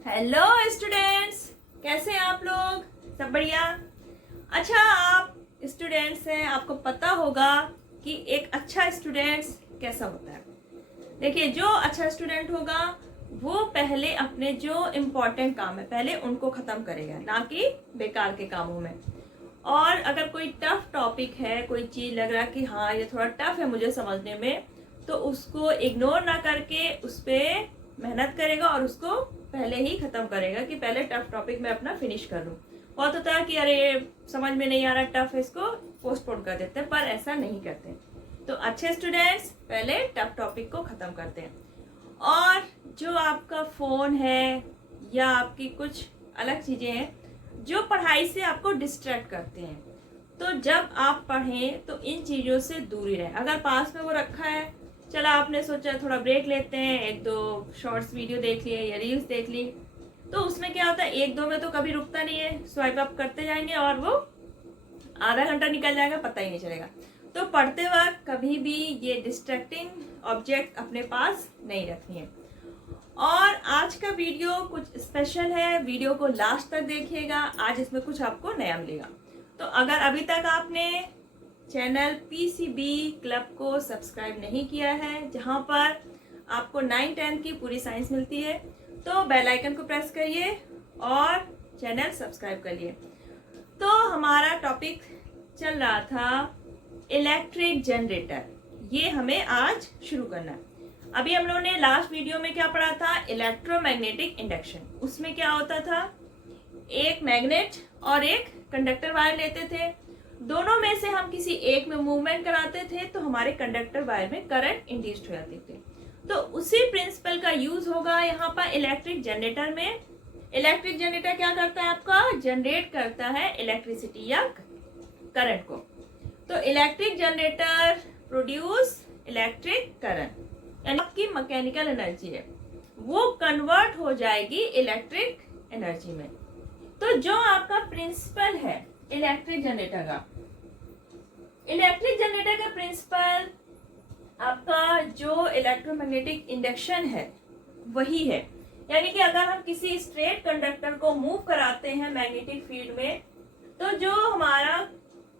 Hello students, कैसे हैं आप लोग? सब बढ़िया। अच्छा, आप स्टूडेंट्स हैं, आपको पता होगा कि एक अच्छा स्टूडेंट्स कैसा होता है। देखिए, जो अच्छा स्टूडेंट होगा वो पहले अपने जो इम्पोर्टेंट काम है पहले उनको ख़त्म करेगा, ना कि बेकार के कामों में। और अगर कोई टफ टॉपिक है, कोई चीज़ लग रहा है कि हाँ ये थोड़ा टफ है मुझे समझने में, तो उसको इग्नोर ना करके उस पर मेहनत करेगा और उसको पहले ही ख़त्म करेगा कि पहले टफ टॉपिक मैं अपना फिनिश कर लूँ। बहुत होता है कि अरे समझ में नहीं आ रहा टफ है, इसको पोस्टपोन कर देते हैं, पर ऐसा नहीं करते। तो अच्छे स्टूडेंट्स पहले टफ टॉपिक को ख़त्म करते हैं। और जो आपका फ़ोन है या आपकी कुछ अलग चीज़ें हैं जो पढ़ाई से आपको डिस्ट्रैक्ट करते हैं, तो जब आप पढ़ें तो इन चीज़ों से दूरी रहें। अगर पास में वो रखा है, चला आपने सोचा थोड़ा ब्रेक लेते हैं, एक दो शॉर्ट्स वीडियो देख लिए या रील्स देख ली, तो उसमें क्या होता है एक दो में तो कभी रुकता नहीं है, स्वाइप अप करते जाएंगे और वो आधा घंटा निकल जाएगा, पता ही नहीं चलेगा। तो पढ़ते वक्त कभी भी ये डिस्ट्रैक्टिंग ऑब्जेक्ट अपने पास नहीं रखनी है। और आज का वीडियो कुछ स्पेशल है, वीडियो को लास्ट तक देखिएगा, आज इसमें कुछ आपको नया मिलेगा। तो अगर अभी तक आपने चैनल पीसीबी क्लब को सब्सक्राइब नहीं किया है, जहां पर आपको 9-10 की पूरी साइंस मिलती है, तो बेल आइकन को प्रेस करिए और चैनल सब्सक्राइब करिए। तो हमारा टॉपिक चल रहा था इलेक्ट्रिक जनरेटर, ये हमें आज शुरू करना है। अभी हम लोगों ने लास्ट वीडियो में क्या पढ़ा था, इलेक्ट्रोमैग्नेटिक इंडक्शन। उसमें क्या होता था, एक मैग्नेट और एक कंडक्टर वायर लेते थे, दोनों में से हम किसी एक में मूवमेंट कराते थे तो हमारे कंडक्टर वायर में करंट इंड्यूस्ड हो जाते थे। तो उसी प्रिंसिपल का यूज होगा यहाँ पर इलेक्ट्रिक जनरेटर में। इलेक्ट्रिक जनरेटर क्या करता है, आपका जनरेट करता है इलेक्ट्रिसिटी या करंट को। तो electric generator produce electric current, यानी आपकी मैकेनिकल एनर्जी है वो कन्वर्ट हो जाएगी इलेक्ट्रिक एनर्जी में। तो जो आपका प्रिंसिपल है इलेक्ट्रिक जनरेटर का, इलेक्ट्रिक जनरेटर का प्रिंसिपल आपका जो इलेक्ट्रोमैग्नेटिक इंडक्शन है वही है। यानी कि अगर हम किसी स्ट्रेट कंडक्टर को मूव कराते हैं मैग्नेटिक फील्ड में, तो जो हमारा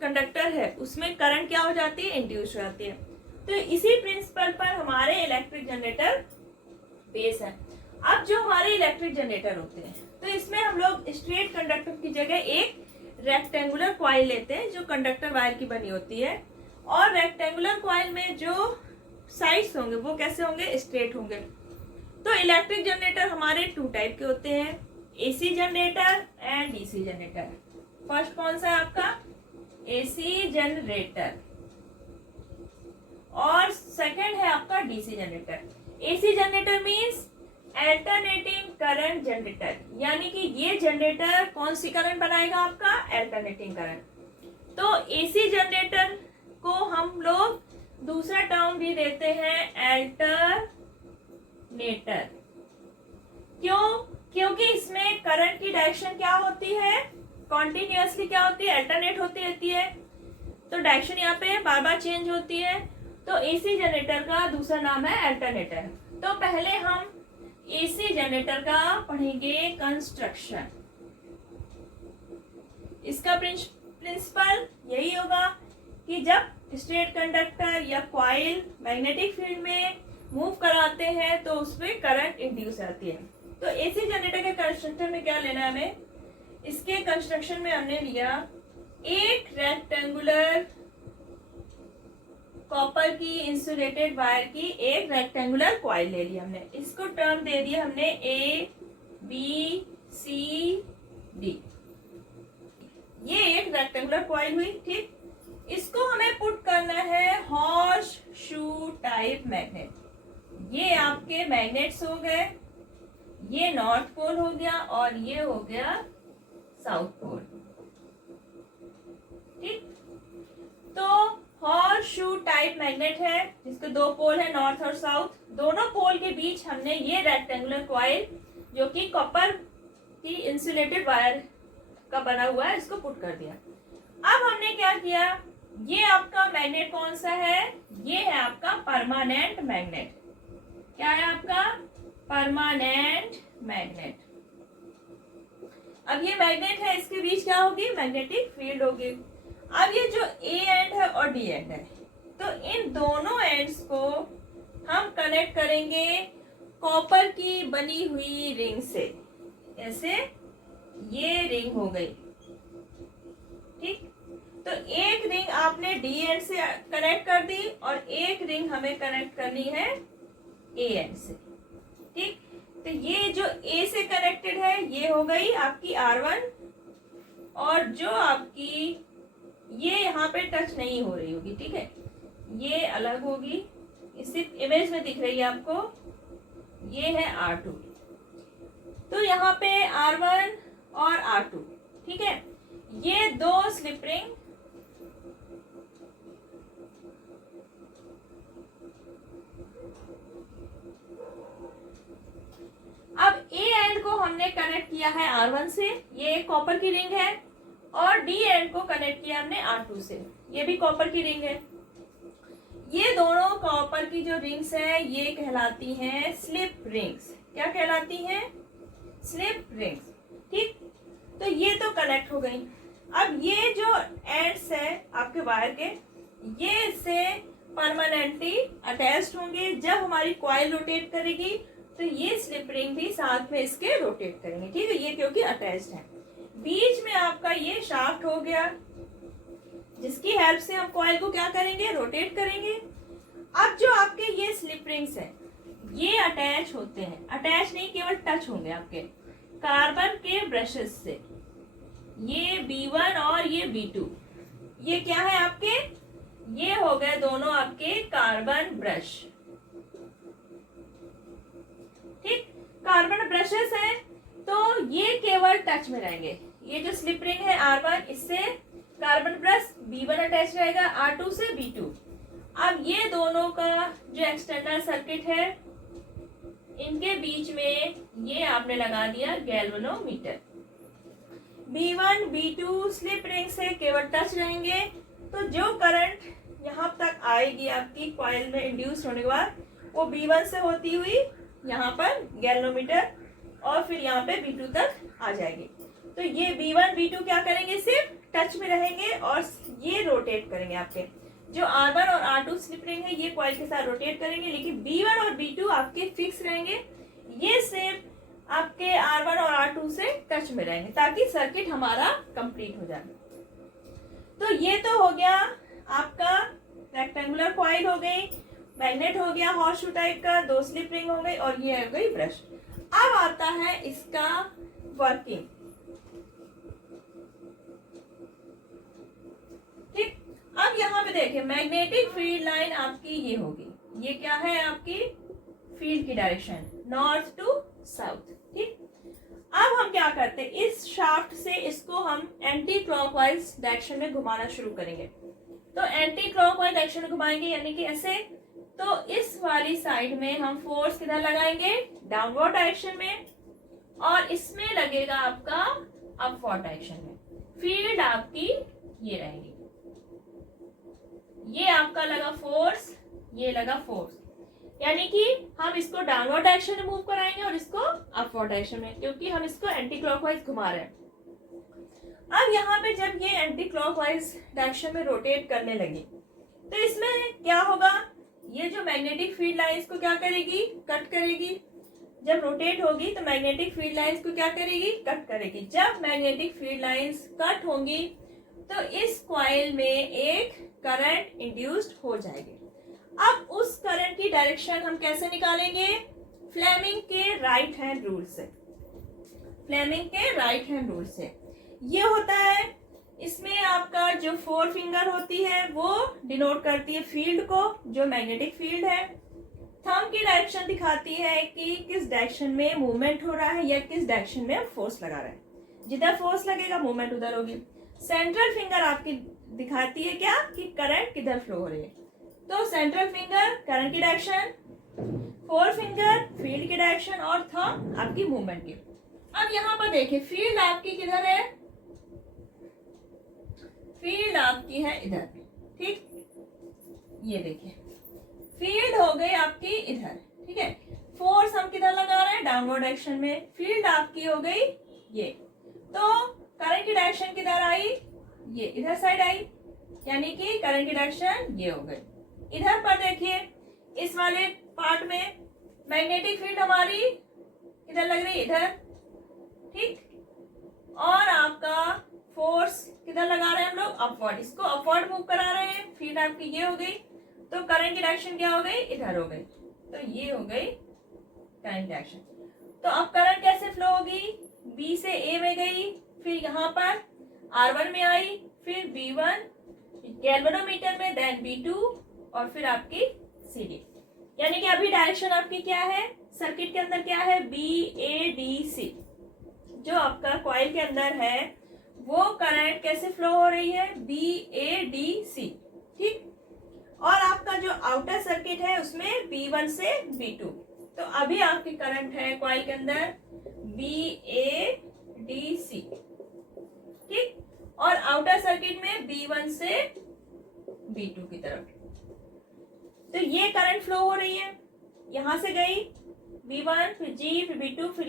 कंडक्टर है उसमें करंट क्या हो जाती है, इंड्यूस हो जाती है। तो इसी प्रिंसिपल पर हमारे इलेक्ट्रिक जनरेटर बेस है। अब जो हमारे इलेक्ट्रिक जनरेटर होते हैं, तो इसमें हम लोग स्ट्रेट कंडक्टर की जगह एक रेक्टेंगुलर कॉइल लेते हैं जो कंडक्टर वायर की बनी होती है, और रेक्टेंगुलर कॉइल में जो साइड्स होंगे वो कैसे होंगे, स्ट्रेट होंगे। तो इलेक्ट्रिक जनरेटर हमारे 2 टाइप के होते हैं, AC generator and DC generator. First कौन सा है आपका, एसी जनरेटर, और सेकंड है आपका DC generator. AC generator means alternating current generator, यानी कि ये जनरेटर कौन सी करंट बनाएगा, आपका अल्टरनेटिंग करंट। तो एसी जनरेटर को हम लोग दूसरा टर्म भी देते हैं अल्टरनेटर। क्यों? क्योंकि इसमें करंट की डायरेक्शन क्या होती है, कॉन्टिन्यूअसली क्या होती है, अल्टरनेट होती रहती है। तो डायरेक्शन यहाँ पे बार बार चेंज होती है। तो एसी जनरेटर का दूसरा नाम है अल्टरनेटर। तो पहले हम एसी जनरेटर का पढ़ेंगे कंस्ट्रक्शन। इसका प्रिंसिपल यही होगा कि जब स्ट्रेट कंडक्टर या कॉइल मैग्नेटिक फील्ड में मूव कराते हैं तो उसमें करंट इंड्यूस आती है। तो एसी जनरेटर के कंस्ट्रक्शन में क्या लेना है हमें, इसके कंस्ट्रक्शन में हमने लिया एक रेक्टेंगुलर कॉपर की इंसुलेटेड वायर की एक रेक्टेंगुलर कॉइल ले लिया हमने, इसको टर्म दे दिया हमने ए बी सी डी। ये एक रेक्टेंगुलर कॉइल हुई, ठीक। इसको हमें पुट करना है हॉर्स शू टाइप मैग्नेट। ये आपके मैग्नेट्स हो गए, ये नॉर्थ पोल हो गया और ये हो गया साउथ पोल, ठीक। तो हॉर्स शू टाइप मैग्नेट है जिसके 2 पोल है, नॉर्थ और साउथ। दोनों पोल के बीच हमने ये रेक्टेंगुलर कॉइल जो कि कॉपर की इंसुलेटेड वायर का बना हुआ है, इसको पुट कर दिया। अब हमने क्या किया, ये आपका मैग्नेट कौन सा है, ये है आपका परमानेंट मैग्नेट। क्या है आपका परमानेंट मैग्नेट। अब ये मैग्नेट है, इसके बीच क्या होगी, मैग्नेटिक फील्ड होगी। अब ये जो ए एंड है और डी एंड है, तो इन दोनों एंड्स को हम कनेक्ट करेंगे कॉपर की बनी हुई रिंग से। ऐसे ये रिंग हो गई, ठीक। तो एक रिंग आपने डी एंड से कनेक्ट कर दी और एक रिंग हमें कनेक्ट करनी है ए एंड से, ठीक। तो ये जो ए से कनेक्टेड है ये हो गई आपकी R1, और जो आपकी ये यहाँ पे टच नहीं हो रही होगी, ठीक है, ये अलग होगी, सिर्फ इमेज में दिख रही है आपको, ये है R2। तो यहाँ पे R1 और R2, ठीक है, ये दो स्लिप रिंग अब ए एंड को हमने कनेक्ट किया है R1 से, ये कॉपर की रिंग है, और डी एंड को कनेक्ट किया हमने R2 से, ये भी कॉपर की रिंग है। ये दोनों कॉपर की जो रिंग्स है ये कहलाती हैं स्लिप रिंग्स। क्या कहलाती हैं, स्लिप रिंग्स, ठीक। तो ये तो कनेक्ट हो गई। अब ये जो एंड्स है आपके वायर के, ये इससे परमानेंटली अटैच्ड होंगे। जब हमारी कॉइल रोटेट करेगी तो ये स्लिप रिंग भी साथ में इसके रोटेट करेंगे, ठीक है, ये क्योंकि अटैच्ड है। बीच में आपका ये शाफ्ट हो गया, जिसकी हेल्प से हम कॉइल को क्या करेंगे, रोटेट करेंगे। अब जो आपके ये स्लिप रिंग्स है ये अटैच होते हैं, अटैच नहीं केवल टच होंगे आपके कार्बन के ब्रशेस से। ये B1 और ये B2, ये क्या है आपके, ये हो गए दोनों आपके कार्बन ब्रश, ठीक। कार्बन ब्रशेस हैं तो ये केवल टच में रहेंगे। ये जो स्लिप रिंग है R1, इससे कार्बन ब्रश B1 अटैच रहेगा, R2 से B2। अब ये दोनों का जो एक्सटर्नल सर्किट है, इनके बीच में ये आपने लगा दिया galvanometer. B1 B2 slip ring से केवल टच रहेंगे, तो जो करंट यहाँ तक आएगी आपकी कॉइल में इंड्यूस होने के बाद, वो B1 से होती हुई यहाँ पर गैल्वेनोमीटर और फिर यहाँ पे B2 तक आ जाएगी। तो ये B1 B2 क्या करेंगे, सिर्फ टच में रहेंगे और ये रोटेट करेंगे। आपके जो R1 और R2 स्लिप रिंग है ये कॉइल के साथ रोटेट करेंगे, लेकिन B1 और B2 आपके फिक्स रहेंगे। ये सिर्फ आपके R1 और R2 से टच में रहेंगे ताकि सर्किट हमारा कंप्लीट हो जाए। तो ये तो हो गया आपका रेक्टेंगुलर कॉइल हो गई, मैग्नेट हो गया हॉर्सशू टाइप का, दो स्लिप रिंग हो गई, और ये हो गई ब्रश। अब आता है इसका वर्किंग, ठीक। अब यहाँ पे देखिए मैग्नेटिक फील्ड लाइन आपकी ये होगी, ये क्या है आपकी फील्ड की डायरेक्शन, नॉर्थ टू साउथ, ठीक। अब हम क्या करते हैं, इस शाफ्ट से इसको हम एंटी क्लॉकवाइज डायरेक्शन में घुमाना शुरू करेंगे। तो एंटी क्लॉकवाइज डायरेक्शन में घुमाएंगे, यानी कि ऐसे। तो इस वाली साइड में हम फोर्स किधर लगाएंगे, डाउनवर्ड डायरेक्शन में, और इसमें लगेगा आपका अपवर्ड डायरेक्शन में। फील्ड आपकी ये रहेगी, ये आपका लगा फोर्स, ये लगा फोर्स, यानी कि हम इसको डाउनवर्ड डायरेक्शन में मूव कराएंगे और इसको अपवर्ड डायरेक्शन में, क्योंकि हम इसको एंटी क्लॉकवाइज घुमा रहे हैं। अब यहाँ पे जब ये एंटी क्लॉकवाइज डायरेक्शन में रोटेट करने लगी, तो इसमें क्या होगा, ये जो मैग्नेटिक फील्ड लाइन इसको क्या करेगी, कट करेगी। जब रोटेट होगी तो मैग्नेटिक फील्ड लाइंस को क्या करेगी, कट करेगी। जब मैग्नेटिक फील्ड लाइंस कट होंगी तो इस कॉइल में एक करंट इंड्यूस्ड हो जाएगी। अब उस करंट की डायरेक्शन हम कैसे निकालेंगे, फ्लेमिंग के राइट हैंड रूल से। फ्लेमिंग के राइट हैंड रूल से ये होता है, इसमें आपका जो फोर फिंगर होती है वो डिनोट करती है फील्ड को, जो मैग्नेटिक फील्ड है। थंब की डायरेक्शन दिखाती है कि किस डायरेक्शन में मूवमेंट हो रहा है या किस डायरेक्शन में फोर्स लगा रहा है। जिधर फोर्स लगेगा मूवमेंट उधर होगी। सेंट्रल फिंगर आपकी दिखाती है क्या, कि करंट किधर फ्लो हो रही है। तो सेंट्रल फिंगर करंट की डायरेक्शन, फोर फिंगर फील्ड की डायरेक्शन, और थंब आपकी मूवमेंट की। अब यहाँ पर देखिए फील्ड आपकी किधर है, फील्ड आपकी है इधर, ठीक। ये देखिए फील्ड हो गई आपकी इधर, ठीक है। फोर्स हम किधर लगा रहे हैं, डाउनवर्ड डायरेक्शन में। फील्ड आपकी हो गई ये, तो करंट की डायरेक्शन किधर आई, ये इधर साइड आई, यानी कि करंट की डायरेक्शन ये हो गई। इधर पर देखिए इस वाले पार्ट में मैग्नेटिक फील्ड हमारी किधर लग रही है, इधर, ठीक। और आपका फोर्स किधर लगा रहे हैं हम लोग, अपवर्ड, इसको अपवर्ड मूव करा रहे हैं, फील्ड आपकी ये हो गई, तो करंट की डायरेक्शन क्या हो गई, इधर हो गई, तो ये हो गई करंट डायरेक्शन। तो अब करंट कैसे फ्लो होगी, बी से ए में गई, फिर यहाँ पर R1 में आई, फिर B1 गैल्वेनोमीटर में, देन B2 और फिर आपकी CD। यानी कि अभी डायरेक्शन आपकी क्या है, सर्किट के अंदर क्या है, BADC। जो आपका कॉइल के अंदर है वो करंट कैसे फ्लो हो रही है, BADC, ठीक। और आपका जो आउटर सर्किट है उसमें B1 से B2। तो अभी आपकी करंट है कॉइल के अंदर BADC, ठीक। और आउटर सर्किट में B1 से B2 की तरफ। तो ये करंट फ्लो हो रही है, यहां से गई B1, फिर G, फिर B2, फिर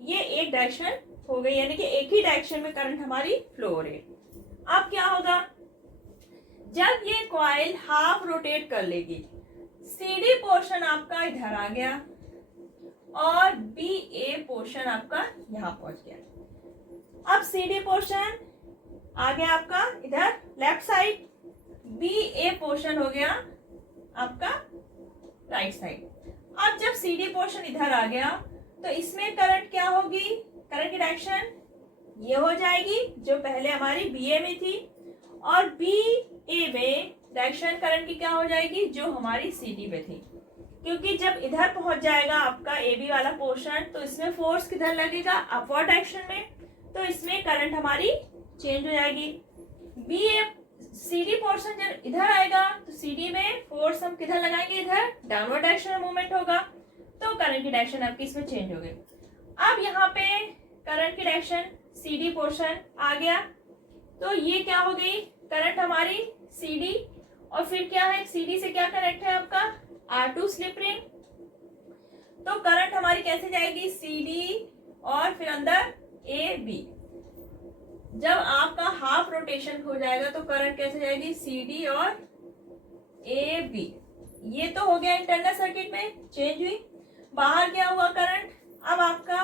ये एक डायरेक्शन हो गई, यानी कि एक ही डायरेक्शन में करंट हमारी फ्लो हो रही है। अब क्या होगा, जब ये कॉइल हाफ रोटेट कर लेगी, CD पोर्शन आपका इधर आ गया और BA पोर्शन आपका यहां पहुंच गया। अब CD पोर्शन आ गया आपका इधर लेफ्ट साइड, BA पोर्शन हो गया आपका राइट साइड। अब जब CD पोर्शन इधर आ गया तो इसमें करंट क्या होगी, करंट की डायरेक्शन ये हो जाएगी जो पहले हमारी BA में थी, और BA में डायरेक्शन करंट की क्या हो जाएगी, जो हमारी CD में थी। क्योंकि जब इधर पहुंच जाएगा आपका AB वाला पोर्शन तो इसमें फोर्स किधर लगेगा, अपवर्ड डायरेक्शन में, तो इसमें करंट हमारी चेंज हो जाएगी। CD पोर्शन जब इधर आएगा तो CD में फोर्स हम किधर लगाएंगे, इधर डाउनवर्ड डायरेक्शन में मूवमेंट होगा, तो करंट की डायरेक्शन आपकी इसमें चेंज हो गई। अब यहाँ पे करंट की डायरेक्शन CD पोर्शन आ गया, तो ये क्या हो गई, करंट हमारी CD, और फिर क्या है, CD से क्या कनेक्ट है आपका R2 स्लिप रिंग। तो करंट हमारी कैसे जाएगी, CD और फिर अंदर AB। जब आपका हाफ रोटेशन हो जाएगा तो करंट कैसे जाएगी, CD और AB। ये तो हो गया इंटरनल सर्किट में चेंज हुई। बाहर क्या हुआ करंट, अब आपका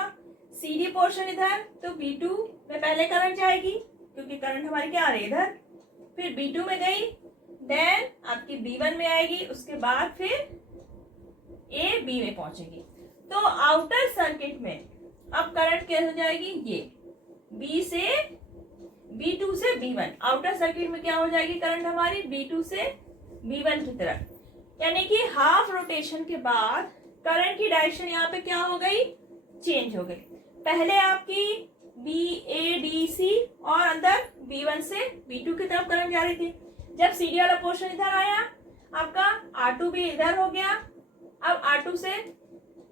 CD पोर्शन इधर, तो B2 में पहले करंट जाएगी क्योंकि करंट हमारी क्या आ रही है इधर, फिर B2 में गई, देन आपकी B1 में आएगी, उसके बाद फिर AB में पहुंचेगी। तो आउटर सर्किट में अब करंट कैसे जाएगी, ये B2 से B1, आउटर सर्किट में क्या हो जाएगी करंट हमारी B2 से B1 की तरफ। यानी कि हाफ रोटेशन के बाद करंट की डायरेक्शन यहाँ पे क्या हो गई, चेंज हो गई। पहले आपकी BADC और अंदर B1 से B2 की तरफ करंट जा रही थी। जब CD वाला पोर्शन इधर आया आपका R2 भी इधर हो गया, अब R2 से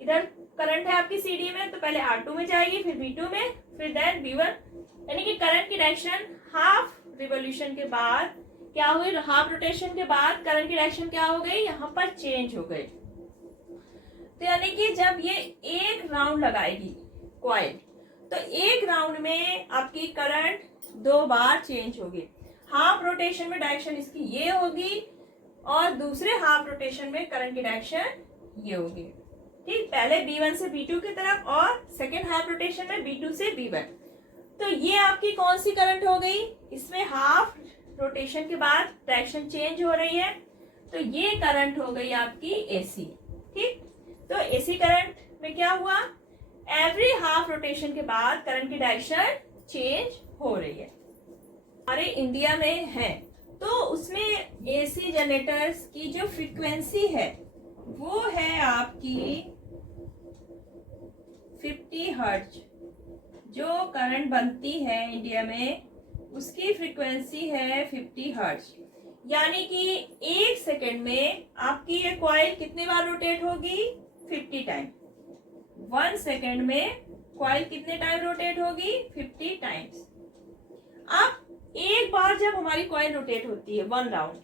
इधर करंट है आपकी CD में, तो पहले R2 में जाएगी, फिर B2 में, फिर देन B1। यानी कि करंट की डायरेक्शन हाफ रिवॉल्यूशन के बाद क्या हुई, हाफ रोटेशन के बाद करंट की डायरेक्शन क्या हो गई, यहाँ पर चेंज हो गई। तो यानी कि जब ये एक राउंड लगाएगी कॉइल, तो एक राउंड में आपकी करंट 2 बार चेंज होगी। हाफ रोटेशन में डायरेक्शन इसकी ये होगी और दूसरे हाफ रोटेशन में करंट की डायरेक्शन ये होगी, ठीक। पहले B1 से B2 की तरफ और सेकेंड हाफ रोटेशन में B2 से B1। तो ये आपकी कौन सी करंट हो गई, इसमें हाफ रोटेशन के बाद डायरेक्शन चेंज हो रही है, तो ये करंट हो गई आपकी AC, ठीक। तो AC करंट में क्या हुआ, एवरी हाफ रोटेशन के बाद करंट की डायरेक्शन चेंज हो रही है। हमारे इंडिया में है तो उसमें AC जनरेटर्स की जो फ्रीक्वेंसी है वो है आपकी 50 हर्ट्ज। जो करंट बनती है इंडिया में उसकी फ्रीक्वेंसी है 50 हर्ट्ज। यानी कि 1 सेकेंड में आपकी ये कॉइल कितनी बार रोटेट होगी, 50 टाइम। 1 सेकेंड में कॉइल कितने टाइम रोटेट होगी, 50 टाइम्स। अब एक बार जब हमारी कॉइल रोटेट होती है 1 राउंड,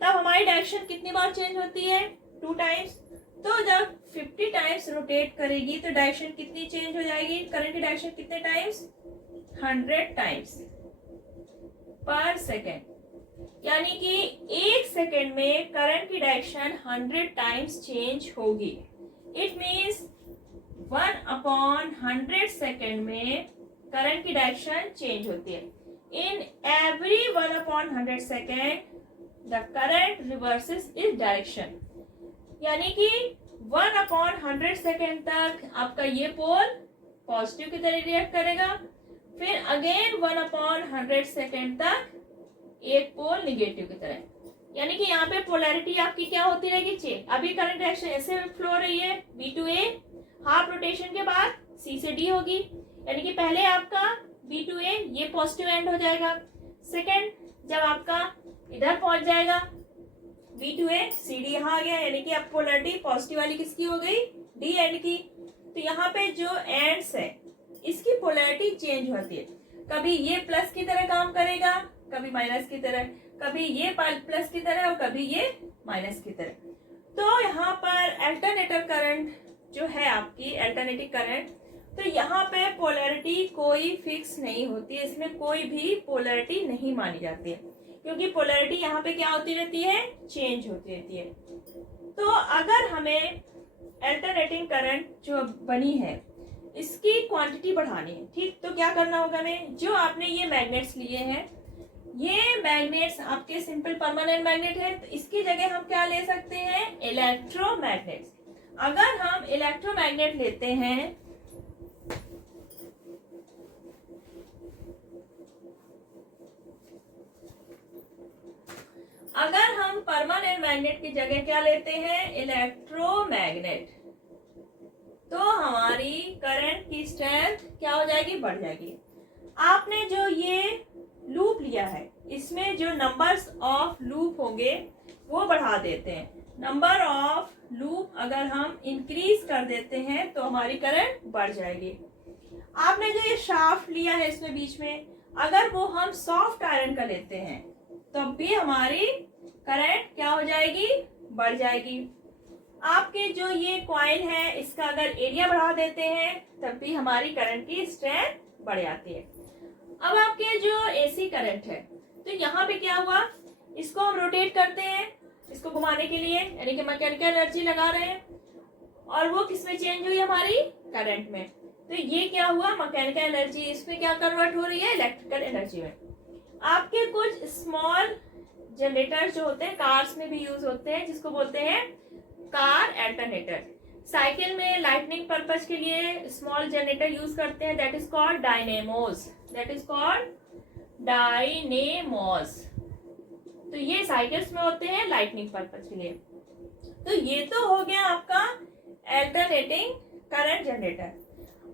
तब हमारी डायरेक्शन कितनी बार चेंज होती है, 2 टाइम्स। तो जब 50 टाइम्स रोटेट करेगी तो डायरेक्शन कितनी चेंज हो जाएगी, करंट की डायरेक्शन कितने टाइम्स, 100 टाइम्स पर सेकेंड, यानी कि 1 सेकेंड में करंट की डायरेक्शन 100 टाइम्स चेंज होगी। इट मीन्स 1/100 सेकेंड में करंट की डायरेक्शन चेंज होती है। In every 1/100 second the current reverses इस डायरेक्शन, यानी कि 1/100 सेकेंड तक आपका ये पोल पॉजिटिव की तरह रिएक्ट करेगा, फिर अगेन 1/100 सेकेंड तक एक पोल निगेटिव की तरह, यानी कि यहाँ पे पोलैरिटी आपकी क्या होती रहेगी, चेंज। अभी करंट डायरेक्शन ऐसे फ्लो हो रही है, B to A, half rotation के बाद C से D होगी, यानी कि पहले आपका B to A ये पॉजिटिव एंड हो जाएगा, सेकेंड जब आपका इधर पहुंच जाएगा B to A C D यहाँ आ गया, यानी कि अब पोलैरिटी पॉजिटिव वाली किसकी हो गई, D एंड की। तो यहाँ पे जो एंड्स है इसकी पोलैरिटी चेंज होती है, कभी ये प्लस की तरह काम करेगा, कभी माइनस की तरह, कभी ये प्लस की तरह और कभी ये माइनस की तरह। तो यहाँ पर अल्टरनेटर करंट जो है आपकी अल्टरनेटिव करंट, तो यहाँ पे पोलैरिटी कोई फिक्स नहीं होती है, इसमें कोई भी पोलैरिटी नहीं मानी जाती है, क्योंकि पोलैरिटी यहाँ पे क्या होती रहती है, चेंज होती रहती है। तो अगर हमें अल्टरनेटिंग करंट जो बनी है इसकी क्वांटिटी बढ़ानी है, ठीक, तो क्या करना होगा हमें, जो आपने ये मैग्नेट्स लिए हैं, ये मैग्नेट्स आपके सिंपल परमानेंट मैग्नेट है, तो इसकी जगह हम क्या ले सकते हैं, इलेक्ट्रोमैग्नेट्स। अगर हम इलेक्ट्रोमैग्नेट लेते हैं अगर हम परमानेंट मैग्नेट की जगह क्या लेते हैं, इलेक्ट्रोमैग्नेट, तो हमारी करंट की स्ट्रेंथ क्या हो जाएगी, बढ़ जाएगी। आपने जो ये लूप लिया है इसमें जो नंबर्स ऑफ लूप होंगे वो बढ़ा देते हैं, नंबर ऑफ लूप अगर हम इंक्रीज कर देते हैं तो हमारी करंट बढ़ जाएगी। आपने जो ये शाफ्ट लिया है इसमें बीच में, अगर वो हम सॉफ्ट आयरन का लेते हैं तब भी हमारी करंट क्या हो जाएगी, बढ़ जाएगी। आपके जो ये कॉइल है इसका अगर एरिया बढ़ा देते हैं तब भी हमारी करंट की स्ट्रेंथ बढ़ जाती है। अब आपके जो एसी करंट है, तो यहाँ पे क्या हुआ, इसको हम रोटेट करते हैं इसको घुमाने के लिए, यानी कि मैकेनिकल एनर्जी लगा रहे हैं, और वो किस में चेंज हुई, हमारी करंट में। तो ये क्या हुआ, मैकेनिकल एनर्जी इसमें क्या कन्वर्ट हो रही है, इलेक्ट्रिकल एनर्जी में। आपके कुछ स्मॉल जनरेटर जो होते हैं कार्स में भी यूज होते हैं, जिसको बोलते हैं कार अल्टरनेटर। साइकिल में लाइटनिंग पर्पज के लिए स्मॉल जनरेटर यूज करते हैं, that is called dynamos, that is called dynamos. तो ये साइकिल्स में होते हैं लाइटनिंग पर्पज के लिए। तो ये तो हो गया आपका अल्टरनेटिंग करंट जनरेटर।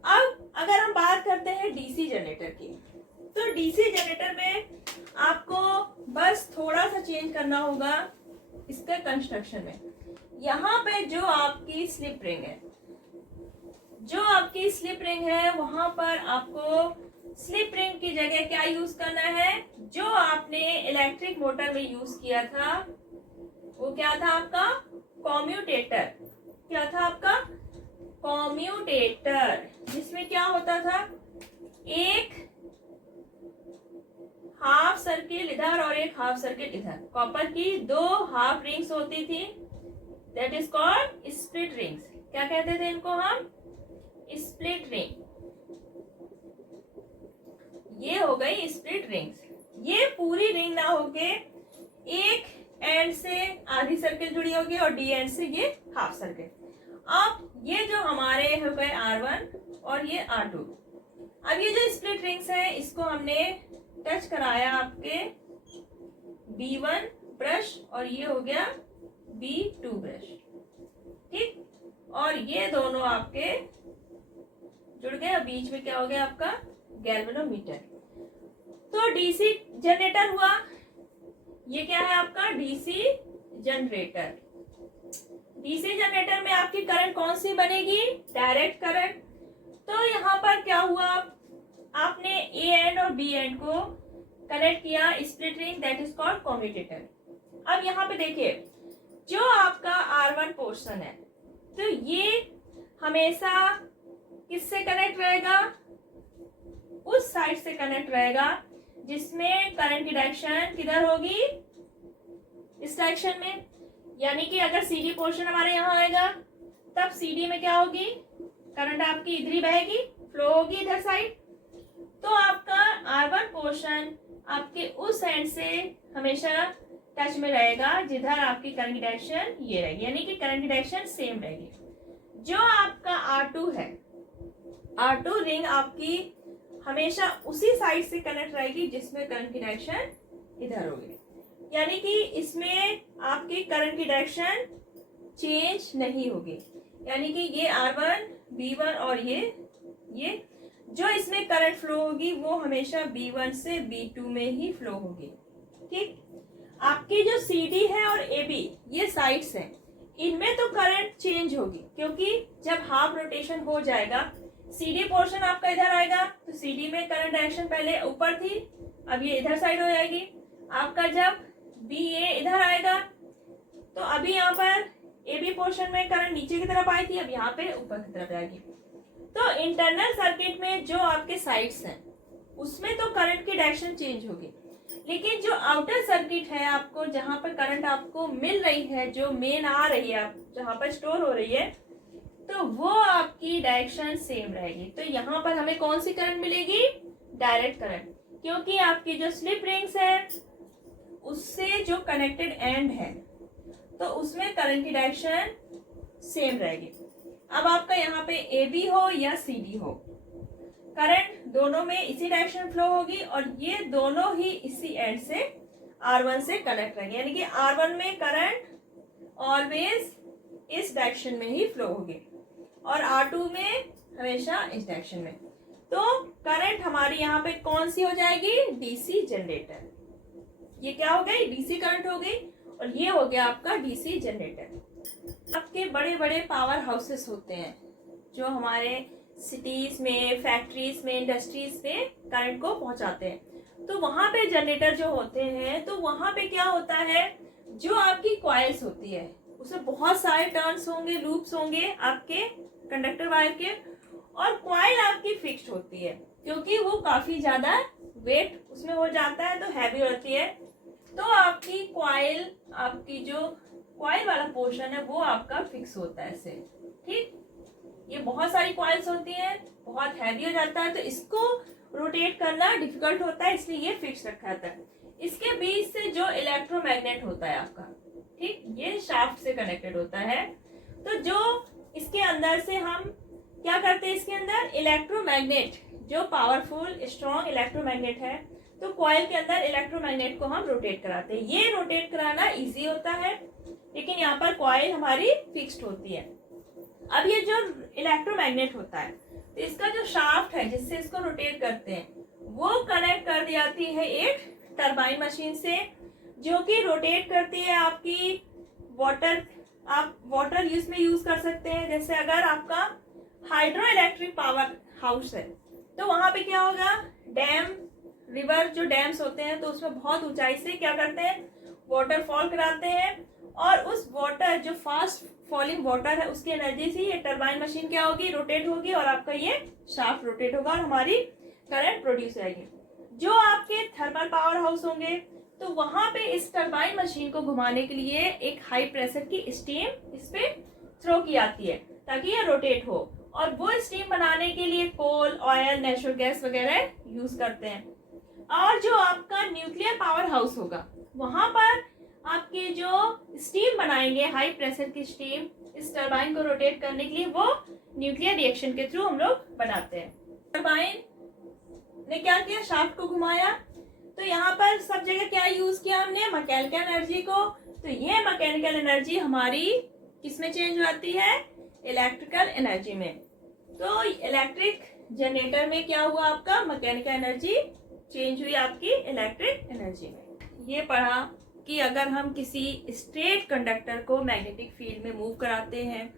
अब अगर हम बात करते हैं डीसी जनरेटर की, तो डीसी जनरेटर में आपको बस थोड़ा सा चेंज करना होगा इसका कंस्ट्रक्शन में। यहाँ पे जो आपकी स्लिप रिंग है, जो आपकी स्लिप रिंग है वहां पर आपको स्लिप रिंग की जगह क्या यूज करना है, जो आपने इलेक्ट्रिक मोटर में यूज किया था वो क्या था आपका कॉम्यूटेटर। क्या था आपका कॉम्यूटेटर, जिसमें क्या होता था, एक हाफ सर्किल इधर और एक हाफ सर्किल इधर, कॉपर की दो हाफ रिंग्स होती थी, that is called split rings. क्या कहते थे इनको हम, स्प्लिट रिंग। ये हो गई स्प्लिट रिंग्स। ये पूरी रिंग ना होके एक एंड से आधी सर्किल जुड़ी होगी और डी एंड से ये हाफ सर्किल। अब ये जो हमारे हो गए R1 और ये R2। अब ये जो स्प्लिट रिंग्स है इसको हमने टच कराया आपके B1 ब्रश और ये हो गया B2 ब्रश, ठीक, और ये दोनों आपके जुड़ गए। बीच में क्या हो गया आपका गैल्वेनोमीटर। तो डीसी जनरेटर हुआ, ये क्या है आपका डीसी जनरेटर। डीसी जनरेटर में आपकी करंट कौन सी बनेगी, डायरेक्ट करंट। तो यहाँ पर क्या हुआ, आपने ए एंड और बी एंड को कनेक्ट किया split ring, that is called commutator. अब यहाँ पे देखिए जो आपका R1 पोर्शन है, तो ये हमेशा किससे कनेक्ट रहेगा, उस साइड से कनेक्ट रहेगा जिसमें करंट की डायरेक्शन किधर होगी, इस डायरेक्शन में। यानी कि अगर CD पोर्शन हमारे यहाँ आएगा तब CD में क्या होगी, करंट आपकी इधर ही बहेगी, फ्लो होगी इधर साइड। तो आपका R1 पोर्शन आपके उस एंड से हमेशा टच में रहेगा जिधर आपकी करंट की डायरेक्शन ये रहेगी, यानी कि करंट की डायरेक्शन सेम रहेगी। जो आपका R2 है, R2 रिंग आपकी हमेशा उसी साइड से कनेक्ट रहेगी जिसमें करंट की डायरेक्शन इधर होगी, यानी कि इसमें आपकी करंट की डायरेक्शन चेंज नहीं होगी। यानी कि ये R1, B1 और ये जो इसमें करंट फ्लो होगी वो हमेशा B1 से B2 में ही फ्लो होगी। ठीक, आपकी जो CD है और AB ये साइड्स हैं, इनमें तो करंट चेंज होगी, क्योंकि जब हाफ रोटेशन हो जाएगा CD पोर्शन आपका इधर आएगा तो CD में करंट डायरेक्शन पहले ऊपर थी, अब ये इधर साइड हो जाएगी। आपका जब BA इधर आएगा तो अभी यहाँ पर AB पोर्शन में करंट नीचे की तरफ आई थी, अब यहाँ पे ऊपर की तरफ आएगी। तो इंटरनल सर्किट में जो आपके साइड्स हैं उसमें तो करंट की डायरेक्शन चेंज होगी, लेकिन जो आउटर सर्किट है आपको, जहां पर करंट आपको मिल रही है, जो मेन आ रही है, जहां पर स्टोर हो रही है, तो वो आपकी डायरेक्शन सेम रहेगी। तो यहाँ पर हमें कौन सी करंट मिलेगी, डायरेक्ट करंट, क्योंकि आपकी जो स्लिप रिंग्स है उससे जो कनेक्टेड एंड है तो उसमें करंट की डायरेक्शन सेम रहेगी। अब आपका यहाँ पे AB हो या CD हो, करंट दोनों में इसी डायरेक्शन फ्लो होगी और ये दोनों ही इसी एंड से R1 से कनेक्ट रहेंगे, यानी कि R1 में करंट ऑलवेज इस डायरेक्शन में ही फ्लो होगी और R2 में हमेशा इस डायरेक्शन में। तो करंट हमारी यहाँ पे कौन सी हो जाएगी, DC जनरेटर। ये क्या हो गई, DC करंट हो गई, और ये हो गया आपका DC जनरेटर। आपके बड़े बड़े पावर हाउसेस होते हैं जो हमारे सिटीज में, फैक्ट्रीज में, इंडस्ट्रीज में करंट को पहुंचाते हैं। तो वहां पे जनरेटर जो होते हैं तो वहां पे क्या होता है, जो आपकी कॉइल्स होती है उसमें बहुत सारे टर्न्स होंगे, लूप्स होंगे आपके कंडक्टर वायर के, और कॉइल आपकी फिक्स्ड होती है क्योंकि वो काफी ज्यादा वेट उसमें हो जाता है तो हैवी होती है। तो आपकी कॉइल, आपकी जो कॉइल वाला पोर्शन है वो आपका फिक्स होता है ऐसे। ठीक, ये बहुत सारी कॉइल्स होती हैं, बहुत हैवी हो जाता है तो इसको रोटेट करना डिफिकल्ट होता है, इसलिए ये फिक्स रखा जाता है। इसके बीच से जो इलेक्ट्रोमैग्नेट होता है आपका, ठीक, ये शाफ्ट से कनेक्टेड होता है। तो जो इसके अंदर से हम क्या करते हैं, इसके अंदर इलेक्ट्रोमैग्नेट, जो पावरफुल स्ट्रॉन्ग इलेक्ट्रोमैग्नेट है, तो कॉइल के अंदर इलेक्ट्रोमैग्नेट को हम रोटेट कराते हैं। ये रोटेट कराना इजी होता है, लेकिन यहाँ पर कॉइल हमारी फिक्स्ड होती है। अब ये जो इलेक्ट्रोमैग्नेट होता है तो इसका जो शाफ्ट है जिससे इसको रोटेट करते हैं वो कनेक्ट कर दी जाती है एक टरबाइन मशीन से, जो कि रोटेट करती है आपकी वाटर। आप वाटर यूज कर सकते हैं, जैसे अगर आपका हाइड्रो इलेक्ट्रिक पावर हाउस है तो वहां पे क्या होगा, डैम, रिवर जो डैम्स होते हैं तो उसमें बहुत ऊंचाई से क्या करते हैं, वाटरफॉल कराते हैं, और उस वाटर, जो फास्ट फॉलिंग वाटर है, उसकी एनर्जी से ये टरबाइन मशीन क्या होगी, रोटेट होगी और आपका ये शाफ्ट रोटेट होगा और हमारी करंट प्रोड्यूस होगी। जो आपके थर्मल पावर हाउस होंगे तो वहां पे इस टरबाइन मशीन को घुमाने के लिए एक हाई प्रेशर की स्टीम इस पे थ्रो की जाती है ताकि ये रोटेट हो, और वो स्टीम बनाने के लिए कोल, ऑयल, नेचुरल गैस वगैरह यूज करते हैं। और जो आपका न्यूक्लियर पावर हाउस होगा वहां पर आपके जो स्टीम बनाएंगे, हाई प्रेशर की स्टीम, इस टरबाइन को रोटेट करने के लिए वो न्यूक्लियर रिएक्शन के थ्रू हम लोग बनाते हैं। टरबाइन ने क्या किया, शाफ्ट को घुमाया, तो यहाँ पर सब जगह क्या यूज किया हमने, मैकेनिकल एनर्जी को। तो ये मैकेनिकल एनर्जी हमारी किसमें चेंज हो जाती है, इलेक्ट्रिकल एनर्जी में। तो इलेक्ट्रिक जनरेटर में क्या हुआ, आपका मैकेनिकल एनर्जी चेंज हुई आपकी इलेक्ट्रिक एनर्जी में। ये पढ़ा कि अगर हम किसी स्ट्रेट कंडक्टर को मैग्नेटिक फील्ड में मूव कराते हैं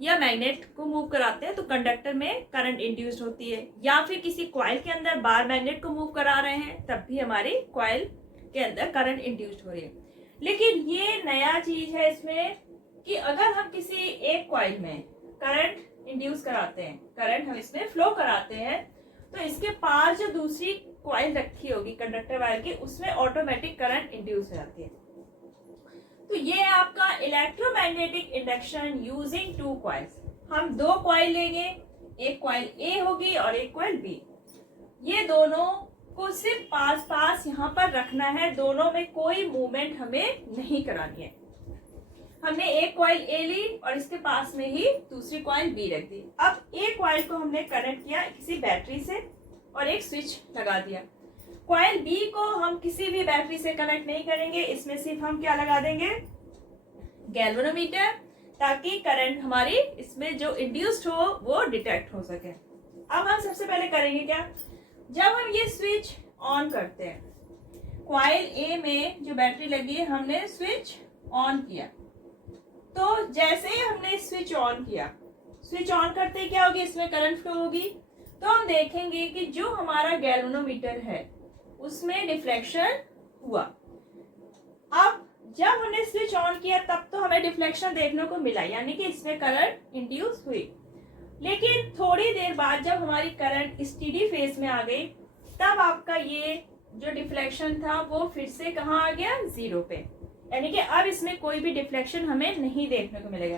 या मैग्नेट को मूव कराते हैं तो कंडक्टर में करंट इंड्यूस्ड होती है, या फिर किसी कॉइल के अंदर बार मैग्नेट को मूव करा रहे हैं तब भी हमारी कॉइल के अंदर करंट इंड्यूस्ड हो रही है। लेकिन ये नया चीज है इसमें कि अगर हम किसी एक कॉइल में करंट इंड्यूस कराते हैं, करंट हम इसमें फ्लो कराते हैं, तो इसके पास जो दूसरी कॉइल रखी होगी कंडक्टर वायर की, उसमें ऑटोमेटिक करंट इंड्यूस हो जाती है। तो ये है आपका electromagnetic induction using two coils. हम दो कॉइल लेंगे, एक कॉइल ए होगी और एक कॉइल बी। ये दोनों को सिर्फ पास पास यहाँ पर रखना है, दोनों में कोई मूवमेंट हमें नहीं करानी है। हमने एक कॉइल ए ली और इसके पास में ही दूसरी कॉइल बी रख दी। अब एक कॉइल को हमने कनेक्ट किया किसी बैटरी से और एक स्विच लगा दिया। कॉइल बी को हम किसी भी बैटरी से कनेक्ट नहीं करेंगे, इसमें सिर्फ हम क्या लगा देंगे, गैल्वेनोमीटर, ताकि करंट हमारी इसमें जो इंड्यूस्ड हो वो डिटेक्ट हो सके। अब हम सबसे पहले करेंगे क्या, जब हम ये स्विच ऑन करते हैं, कॉइल ए में जो बैटरी लगी है हमने स्विच ऑन किया, तो जैसे ही हमने स्विच ऑन किया, स्विच ऑन करते ही क्या होगी, इसमें करंट फ्लो होगी। तो हम देखेंगे कि जो हमारा गैल्वेनोमीटर है उसमें डिफ्लेक्शन हुआ। अब जब हमने स्विच ऑन किया तब तो हमें डिफ्लेक्शन देखने को मिला, यानी कि इसमें करंट इंड्यूस हुई। लेकिन थोड़ी देर बाद जब हमारी करंट स्टेडी फेज में आ गई, तब आपका ये जो डिफ्लेक्शन था वो फिर से कहाँ आ गया, जीरो पे, यानी कि अब इसमें कोई भी डिफ्लेक्शन हमें नहीं देखने को मिलेगा।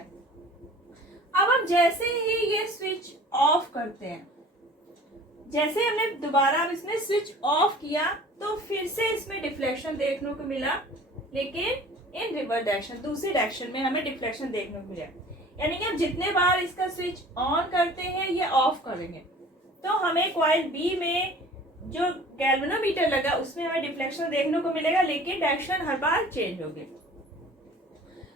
अब हम जैसे ही ये स्विच ऑफ करते हैं, जैसे हमने दोबारा अब इसमें स्विच ऑफ किया तो फिर से इसमें डिफ्लेक्शन देखने को मिला, लेकिन इन रिवर्स डायरेक्शन, दूसरी डायरेक्शन में हमें डिफ्लेक्शन देखने को मिला। यानी कि हम जितने बार इसका स्विच ऑन करते हैं ये ऑफ करेंगे तो हमें कॉइल बी में जो गैल्वेनोमीटर लगा उसमें हमें डिफ्लेक्शन देखने को मिलेगा, लेकिन डायरेक्शन हर बार चेंज होगी।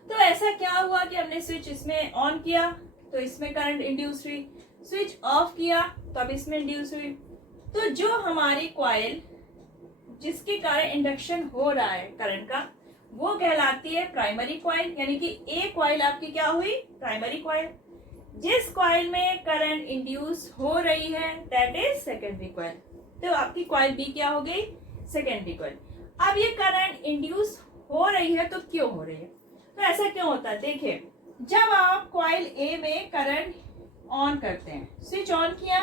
तो ऐसा क्या हुआ कि हमने स्विच इसमें ऑन किया तो इसमें करंट इंड्यूस हुई, स्विच ऑफ किया तो अब इसमें इंड्यूस हुई। तो जो हमारी कॉइल जिसके कारण इंडक्शन हो रहा है करंट का, वो कहलाती है प्राइमरी कॉइल, यानी कि एक कॉइल आपकी क्या हुई, प्राइमरी कॉइल। जिस कॉइल में करंट इंड्यूस हो रही है दैट इज सेकेंडरी कॉइल। तो आपकी कॉइल बी क्या हो गई, सेकेंडरी कॉइल। अब ये करंट इंड्यूस हो रही है तो क्यों हो रही है, तो ऐसा क्यों होता है, देखिए जब आप कॉइल ए में करंट ऑन करते हैं, स्विच ऑन किया,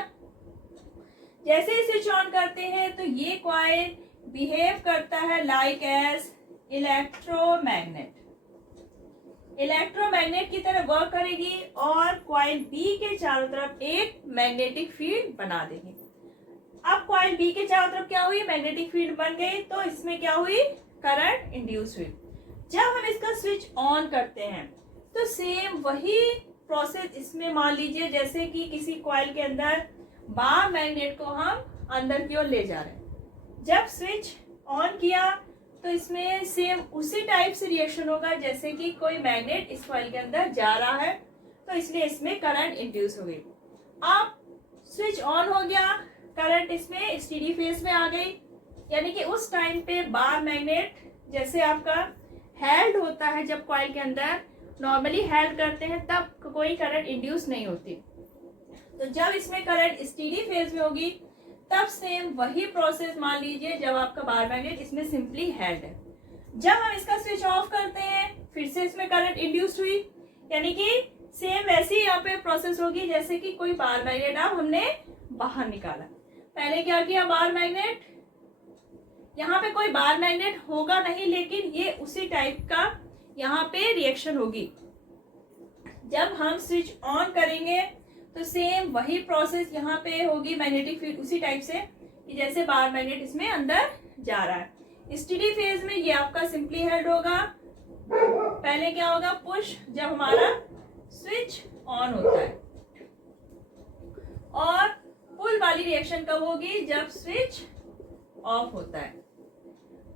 जैसे ही स्विच ऑन करते हैं तो ये कॉइल बिहेव करता है लाइक एज इलेक्ट्रोमैग्नेट, इलेक्ट्रोमैग्नेट की तरह वर्क करेगी और कॉइल बी के चारों तरफ एक मैग्नेटिक फील्ड बना देगी। अब कॉइल बी के चारों तरफ क्या हुई, मैग्नेटिक फील्ड बन गई, तो इसमें क्या हुई, करंट इंड्यूस हुई। जब हम इसका स्विच ऑन करते हैं तो सेम वही प्रोसेस इसमें मान लीजिए जैसे कि किसी कॉइल के अंदर बार मैग्नेट को हम अंदर की ओर ले जा रहे हैं। जब स्विच ऑन किया तो इसमें सेम उसी टाइप से रिएक्शन होगा जैसे कि कोई मैग्नेट इस कॉइल के अंदर जा रहा है, तो इसलिए इसमें करंट इंड्यूस हो गई। अब स्विच ऑन हो गया, करंट इसमें स्टेडी फेज में आ गई, यानी कि उस टाइम पे बार मैग्नेट जैसे आपका हेल्ड होता है, जब कॉइल के अंदर नॉर्मली हेल्ड करते हैं तब कोई करंट इंड्यूस नहीं होती। तो जब इसमें करंट स्टेडी फेज में होगी तब सेम वही प्रोसेस मान लीजिए जब आपका बार मैग्नेट इसमें सिंपली हेल्ड है। जब हम इसका स्विच ऑफ करते हैं फिर से इसमें करंट इंड्यूस हुई, यानी कि सेम वैसी यहाँ पे प्रोसेस होगी जैसे कि कोई बार मैग्नेट अब हमने बाहर निकाला। पहले क्या किया, बार मैग्नेट, यहाँ पे कोई बार मैग्नेट होगा नहीं, लेकिन ये उसी टाइप का यहाँ पे रिएक्शन होगी। जब हम स्विच ऑन करेंगे तो सेम वही प्रोसेस यहाँ पे होगी, मैग्नेटिक फील्ड उसी टाइप से कि जैसे बार मैग्नेट इसमें अंदर जा रहा है। स्टेडी फेज में ये आपका सिंपली हेल्ड होगा। पहले क्या होगा, पुश, जब हमारा स्विच ऑन होता है, और पुल वाली रिएक्शन कब होगी, जब स्विच ऑफ होता है।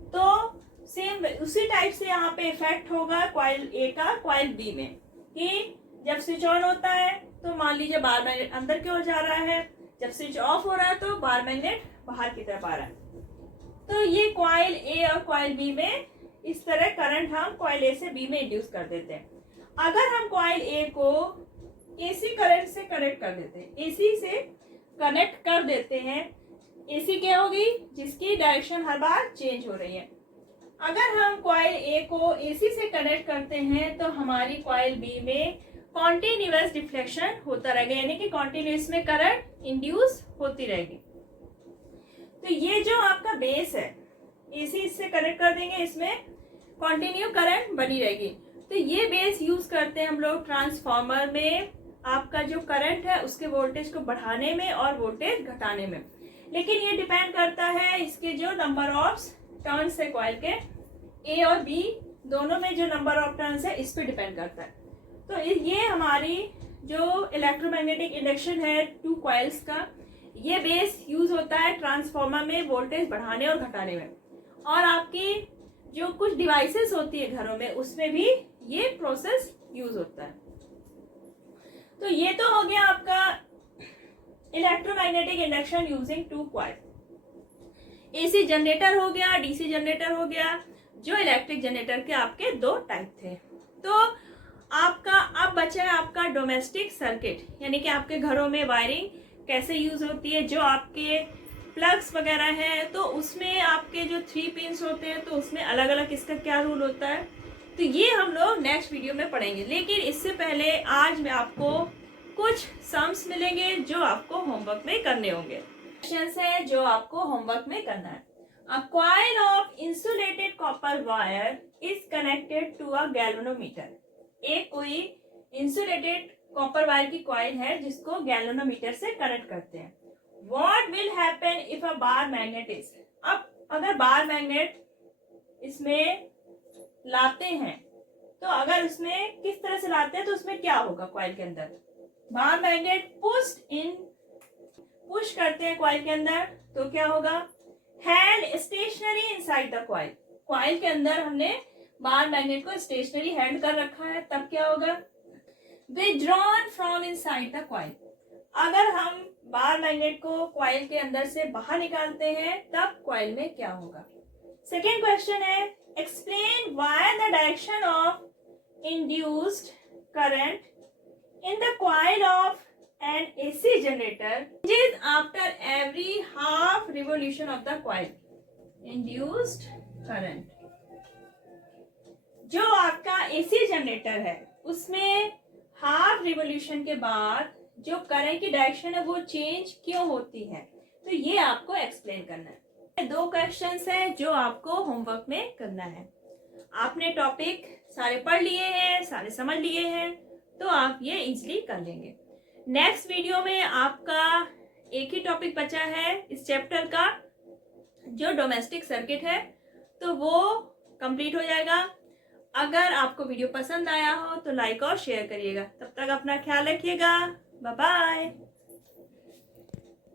तो सेम उसी टाइप से यहाँ पे इफेक्ट होगा कॉइल ए का कॉइल बी में, कि जब स्विच ऑन होता है तो मान लीजिए बार मैग्नेट अंदर की ओर जा रहा है, जब स्विच ऑफ हो रहा है तो बार मैग्नेट बाहर की तरफ आ रहा है। तो ये कॉइल ए और कॉइल बी में इस तरह करंट हम कॉइल ए से बी में इंड्यूस कर देते हैं। अगर हम कॉइल ए को एसी करंट से कनेक्ट कर देते हैं, एसी से कनेक्ट कर देते हैं, एसी क्या होगी, जिसकी डायरेक्शन हर बार चेंज हो रही है। अगर हम कॉइल ए को एसी से कनेक्ट करते हैं तो हमारी कॉइल बी में कॉन्टिन्यूअस डिफ्लेक्शन होता रहेगा, यानी कि कॉन्टिन्यूअस में करंट इंड्यूस होती रहेगी। तो ये जो आपका बेस है, एसी इससे कनेक्ट कर देंगे, इसमें कंटिन्यू करंट बनी रहेगी। तो ये बेस यूज करते हैं हम लोग ट्रांसफार्मर में, आपका जो करंट है उसके वोल्टेज को बढ़ाने में और वोल्टेज घटाने में। लेकिन ये डिपेंड करता है इसके जो नंबर ऑफ टर्न्स है कॉइल के, ए और बी दोनों में जो नंबर ऑफ टर्न्स है इस पे डिपेंड करता है। तो ये हमारी जो इलेक्ट्रोमैग्नेटिक इंडक्शन है टू कॉइल्स का, ये बेस यूज होता है ट्रांसफार्मर में वोल्टेज बढ़ाने और घटाने में। और आपकी जो कुछ डिवाइसेस होती है घरों में उसमें भी ये प्रोसेस यूज होता है। तो ये तो हो गया आपका electromagnetic induction using two coil. AC generator हो गया, डीसी जनरेटर हो गया, जो इलेक्ट्रिक जनरेटर के आपके दो टाइप थे। तो आपका अब बचा है आपका डोमेस्टिक सर्किट, यानी कि आपके घरों में वायरिंग कैसे यूज होती है, जो आपके प्लग्स वगैरह हैं तो उसमें आपके जो 3 पिंस होते हैं तो उसमें अलग अलग इसका क्या रूल होता है, तो ये हम लोग नेक्स्ट वीडियो में पढ़ेंगे। लेकिन इससे पहले आज मैं आपको कुछ सम्स मिलेंगे जो आपको होमवर्क में करने होंगे। क्वेश्चंस है जो आपको होमवर्क में करना है। A coil of insulated copper wire is connected to a galvanometer. एक कोई इंसुलेटेड कॉपर वायर की कॉइल है जिसको गैल्वेनोमीटर से कनेक्ट करते हैं। What will happen if a bar magnet is? अब अगर बार मैग्नेट इसमें लाते हैं तो अगर उसमें किस तरह से लाते हैं तो उसमें क्या होगा, कॉइल के अंदर बार मैग्नेट पुश करते हैं कॉइल के अंदर तो क्या होगा, hand stationary inside the coil. Coil के अंदर हमने बार मैग्नेट को स्टेशनरी हैंड कर रखा है, तब क्या होगा, withdrawn from inside the coil। अगर हम बार मैग्नेट को कॉइल के अंदर से बाहर निकालते हैं तब कॉइल में क्या होगा। सेकेंड क्वेश्चन है, explain why the direction of induced current in the coil of N AC generator changes after every half revolution of the coil. Induced current, जो आपका एसी जनरेटर है उसमें हाफ रिवोल्यूशन के बाद जो करंट की direction है वो चेंज क्यों होती है, तो ये आपको एक्सप्लेन करना है। 2 क्वेश्चंस हैं जो आपको होमवर्क में करना है। आपने टॉपिक सारे पढ़ लिए हैं, सारे समझ लिए हैं, तो आप ये इजीली कर लेंगे। नेक्स्ट वीडियो में आपका एक ही टॉपिक बचा है इस चैप्टर का, जो डोमेस्टिक सर्किट है, तो वो कंप्लीट हो जाएगा। अगर आपको वीडियो पसंद आया हो तो लाइक और शेयर करिएगा। तब तक अपना ख्याल रखिएगा। Bye bye.